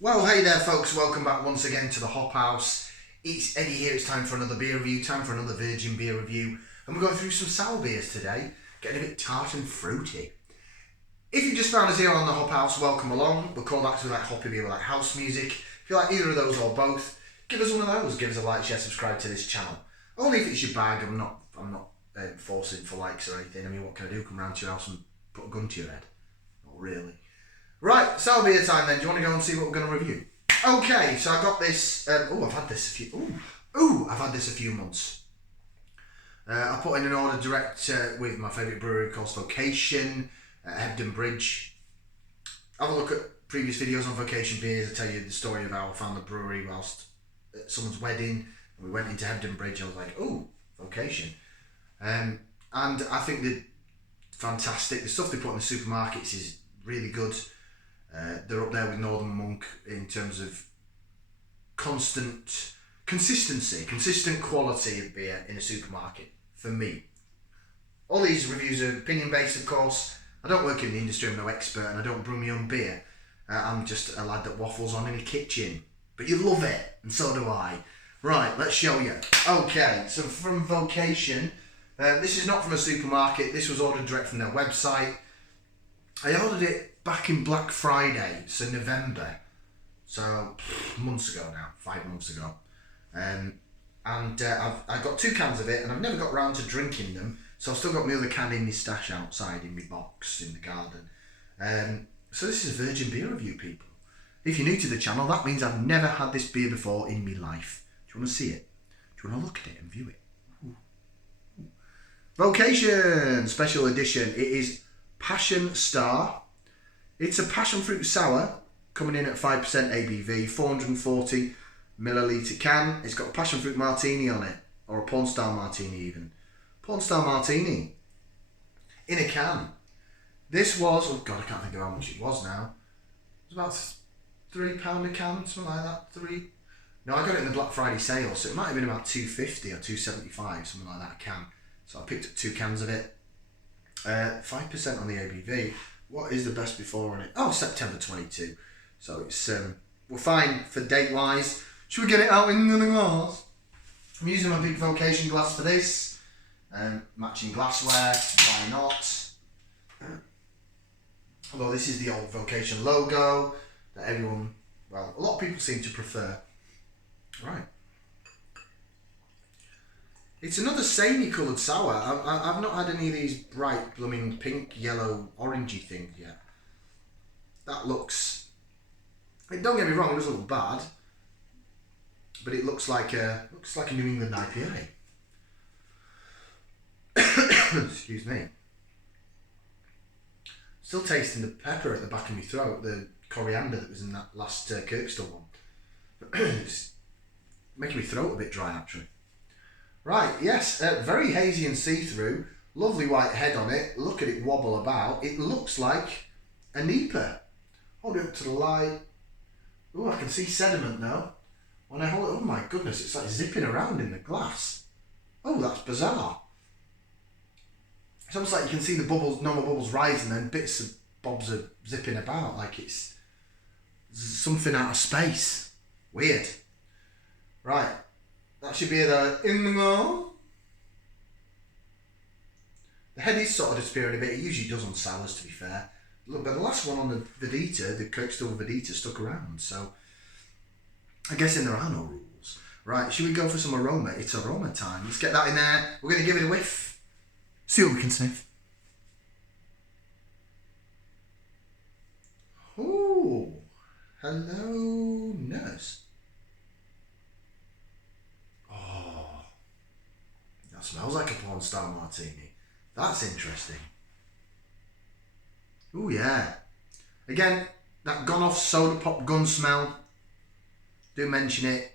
Well, hey there folks, welcome back once again to the Hop House. It's Eddie here, it's time for another beer review, time for another virgin beer review. And we're going through some sour beers today, getting a bit tart and fruity. If you just found us here on the Hop House, welcome along. We're called back to like hoppy beer, we like house music. If you like either of those or both, give us one of those. Give us a like, share, subscribe to this channel. Only if it's your bag. I'm not forcing for likes or anything. I mean, what can I do? Come round to your house and put a gun to your head? Not really. Right, sour beer time then. Do you want to go and see what we're going to review? Okay, so I got this. I've had this a few months. I put in an order direct with my favourite brewery called Vocation at Hebden Bridge. Have a look at previous videos on Vocation beers. I tell you the story of how I found the brewery whilst at someone's wedding. And we went into Hebden Bridge. I was like, oh, Vocation. And I think they're fantastic. The stuff they put in the supermarkets is really good. They're up there with Northern Monk in terms of consistent quality of beer in a supermarket, for me. All these reviews are opinion based, of course. I don't work in the industry, I'm no expert, and I don't brew my own beer. I'm just a lad that waffles on in a kitchen. But you love it, and so do I. Right, let's show you. Okay, so from Vocation, this is not from a supermarket, this was ordered direct from their website. I ordered it back in Black Friday, so November, so months ago now, 5 months ago. I got 2 cans of it, and I've never got round to drinking them, so I've still got my other can in my stash outside in my box in the garden. So this is a virgin beer review, people. If you're new to the channel, that means I've never had this beer before in my life. Do you want to see it? Do you want to look at it and view it? Ooh. Vocation Special Edition. It is Passion Star. It's a passion fruit sour coming in at 5% ABV, 440 milliliter can. It's got a passion fruit martini on it, or a porn star martini even. Porn star martini in a can. This was, oh god, I can't think of how much it was now. It was about £3 a can, something like that. No, I got it in the Black Friday sale, so it might have been about £2.50 or £2.75, something like that a can. So I picked up 2 cans of it. 5% on the ABV. What is the best before on it? Oh, September 22. So it's we're fine for date wise. Should we get it out in the glass? I'm using my big Vocation glass for this. Matching glassware, why not? Although this is the old Vocation logo that everyone, well, a lot of people seem to prefer. Right. It's another samey coloured sour. I've not had any of these bright blooming pink, yellow, orangey things yet. That looks... Don't get me wrong, it doesn't look bad. But it looks like a New England IPA. Excuse me. Still tasting the pepper at the back of my throat, the coriander that was in that last Kirkstall one. It's making my throat a bit dry actually. Right, yes, very hazy and see-through. Lovely white head on it. Look at it wobble about. It looks like a Nipa. Hold it up to the light. Oh, I can see sediment now. When I hold it, oh my goodness, it's like zipping around in the glass. Oh, that's bizarre. It's almost like you can see the bubbles, normal bubbles rising, and then bits of bobs are zipping about like it's something out of space. Weird. Right. That should be the in the glass. The head is sort of disappearing a bit. It usually does on sours, to be fair. Look, but the last one on the Vedita, the Kirkstall Vedita, stuck around. So I'm guessing there are no rules. Right, should we go for some aroma? It's aroma time. Let's get that in there. We're going to give it a whiff. See what we can sniff. Oh, hello, nurse. Smells like a porn star martini. That's interesting. Oh yeah. Again, that gone off soda pop gun smell. Do mention it.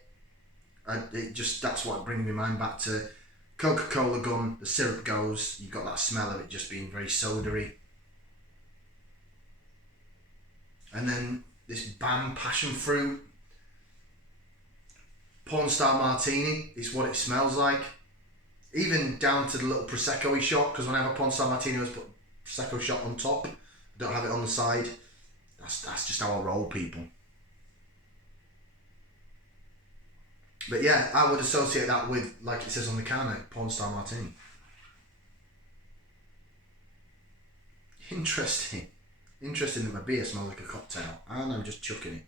That's what brings my mind back to Coca-Cola gun. The syrup goes. You've got that smell of it just being very soda-y. And then this BAM passion fruit. Porn star martini is what it smells like. Even down to the little Prosecco-y shot, because when I have a Porn Star Martini, I always put Prosecco shot on top. I don't have it on the side. That's just how I roll, people. But yeah, I would associate that with, like it says on the can, a porn star martini. Interesting. Interesting that my beer smells like a cocktail. And I'm just chucking it.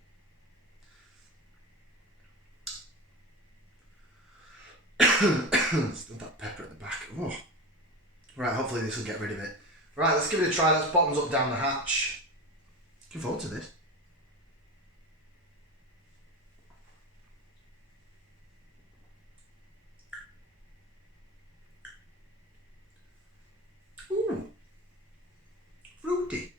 Still that pepper at the back. Oh. Right, hopefully this will get rid of it. Right, let's give it a try. Let's bottoms up down the hatch. Looking forward to this. Ooh. Fruity.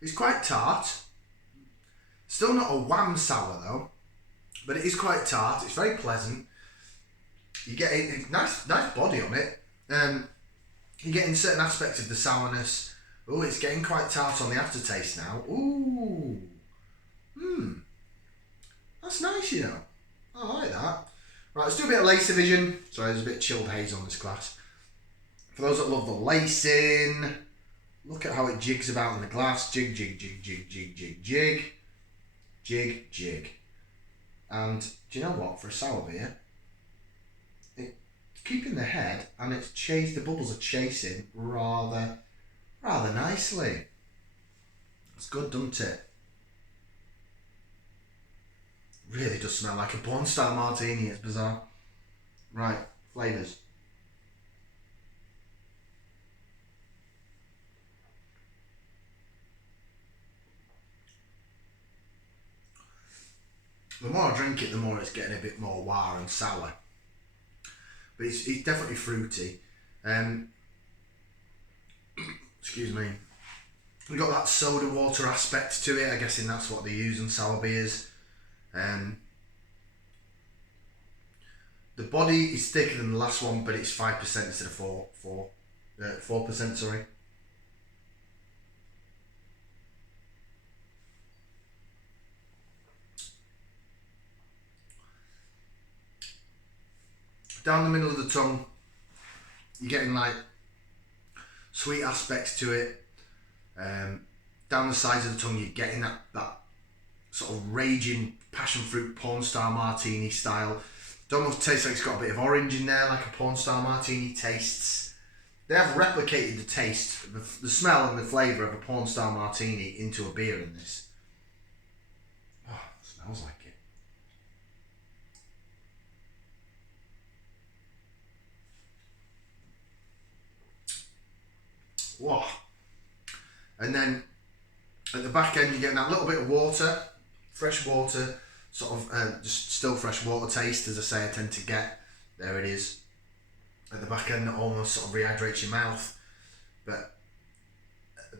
It's quite tart. Still not a wham sour though, but it is quite tart. It's very pleasant. You get a nice body on it. You're getting certain aspects of the sourness. Oh, it's getting quite tart on the aftertaste now. Ooh. That's nice, you know. I like that. Right, let's do a bit of lace division. Sorry, there's a bit of chilled haze on this glass. For those that love the lacing, look at how it jigs about in the glass. Jig, jig, jig, jig, jig, jig, jig. Jig, jig. And do you know what? For a sour beer, it's keeping the head and the bubbles are chasing rather nicely. It's good, doesn't it? Really does smell like a porn star martini. It's bizarre. Right, flavours. The more I drink it, the more it's getting a bit more wah and sour. But it's definitely fruity. Excuse me. We've got that soda water aspect to it. I'm guessing that's what they use in sour beers. The body is thicker than the last one, but it's 5% instead of 4%. Sorry. Down the middle of the tongue, you're getting like sweet aspects to it. Down the sides of the tongue, you're getting that sort of raging passion fruit porn star martini style. It almost tastes like it's got a bit of orange in there, like a porn star martini tastes. They have replicated the taste, the smell and the flavour of a porn star martini into a beer in this. Oh, it smells like it. Wow. And then at the back end, you're getting that little bit of water, fresh water, sort of just still fresh water taste, as I say, I tend to get. There it is. At the back end, it almost sort of rehydrates your mouth. But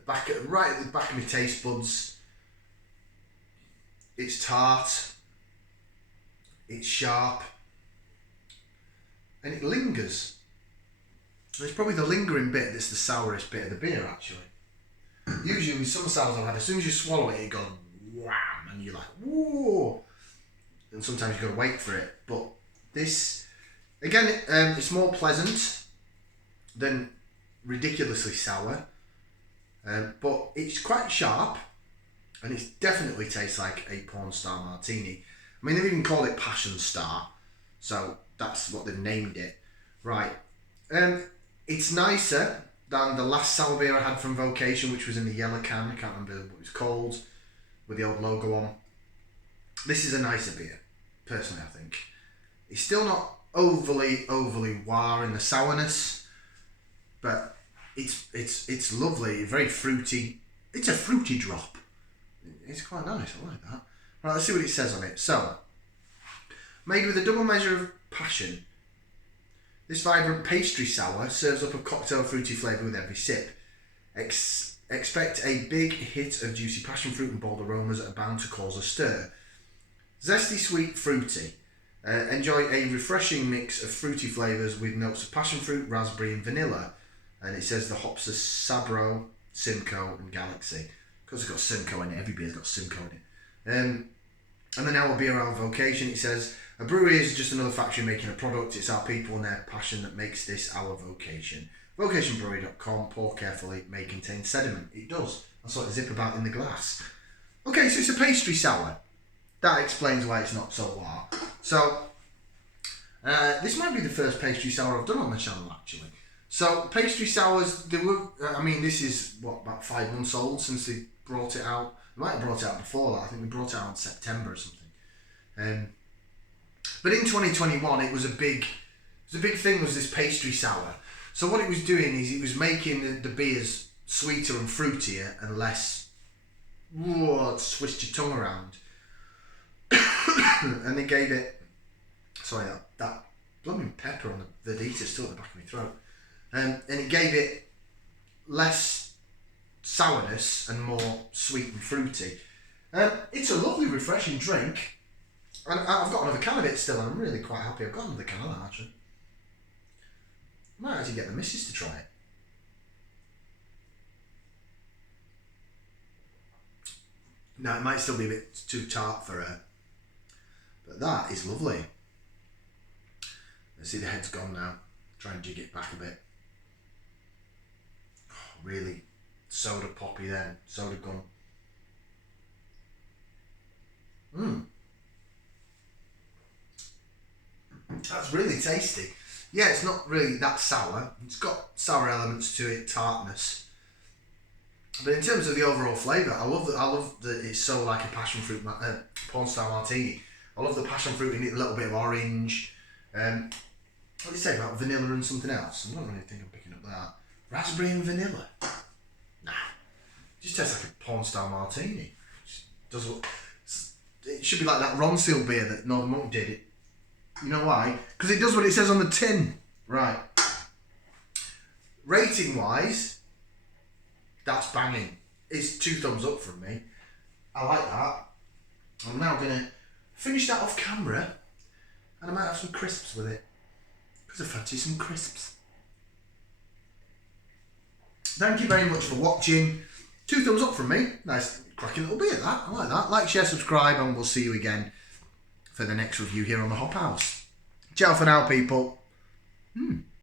right at the back of my taste buds, it's tart, it's sharp, and it lingers. And it's probably the lingering bit that's the sourest bit of the beer, actually. Usually with some sours I've had, as soon as you swallow it, it goes wham, and you're like, whoa. And sometimes you've got to wait for it. But this, again, it's more pleasant than ridiculously sour. But it's quite sharp, and it definitely tastes like a porn star martini. I mean, they've even called it Passion Star, so that's what they've named it. Right. It's nicer than the last sour beer I had from Vocation, which was in the yellow can. I can't remember what it was called, with the old logo on. This is a nicer beer, personally, I think. It's still not overly wah in the sourness, but it's lovely, very fruity. It's a fruity drop. It's quite nice, I like that. Right, let's see what it says on it. So, made with a double measure of passion, this vibrant pastry sour serves up a cocktail fruity flavour with every sip. Expect a big hit of juicy passion fruit and bold aromas that are bound to cause a stir. Zesty, sweet, fruity. Enjoy a refreshing mix of fruity flavours with notes of passion fruit, raspberry and vanilla. And it says the hops are Sabro, Simcoe and Galaxy. Because it's got Simcoe in it, every beer's got Simcoe in it. And then our beer, our Vocation, it says, a brewery is just another factory making a product. It's our people and their passion that makes this our vocation. Vocationbrewery.com, pour carefully, may contain sediment. It does. That's what the zip about in the glass. Okay, so it's a pastry sour. That explains why it's not so wow. So, this might be the first pastry sour I've done on the channel, actually. So, pastry sours, they were, this is, about 5 months old since they brought it out. They might have brought it out before that. I think we brought it out in September or something. But in 2021, it was a big thing, was this pastry sour. So what it was doing is it was making the beers sweeter and fruitier and less, twist your tongue around. And they gave it, that blooming pepper on the Vedita still at the back of my throat. And it gave it less sourness and more sweet and fruity. It's a lovely, refreshing drink. And I've got another can of it still, and I'm really quite happy I've got another can of that, actually. I might actually get the missus to try it. Now, it might still be a bit too tart for her, but that is lovely. Let's see, the head's gone now. Try and jig it back a bit. Oh, really soda poppy then, soda gum. That's really tasty. Yeah, it's not really that sour. It's got sour elements to it, tartness. But in terms of the overall flavour, I love that it's so like a passion fruit porn style martini. I love the passion fruit in it, a little bit of orange. What did you say about vanilla and something else? I don't really think I'm picking up that. Raspberry and vanilla. Nah, it just tastes like a porn style martini. It should be like that Ronseal beer that Northern Monk did. It. You know why? Because it does what it says on the tin. Right. Rating wise, that's banging. It's 2 thumbs up from me. I like that. I'm now going to finish that off camera, and I might have some crisps with it. Because I fancy some crisps. Thank you very much for watching. 2 thumbs up from me. Nice cracking little beer, that. I like that. Like, share, subscribe, and we'll see you again for the next review here on the Hop House. Ciao for now, people.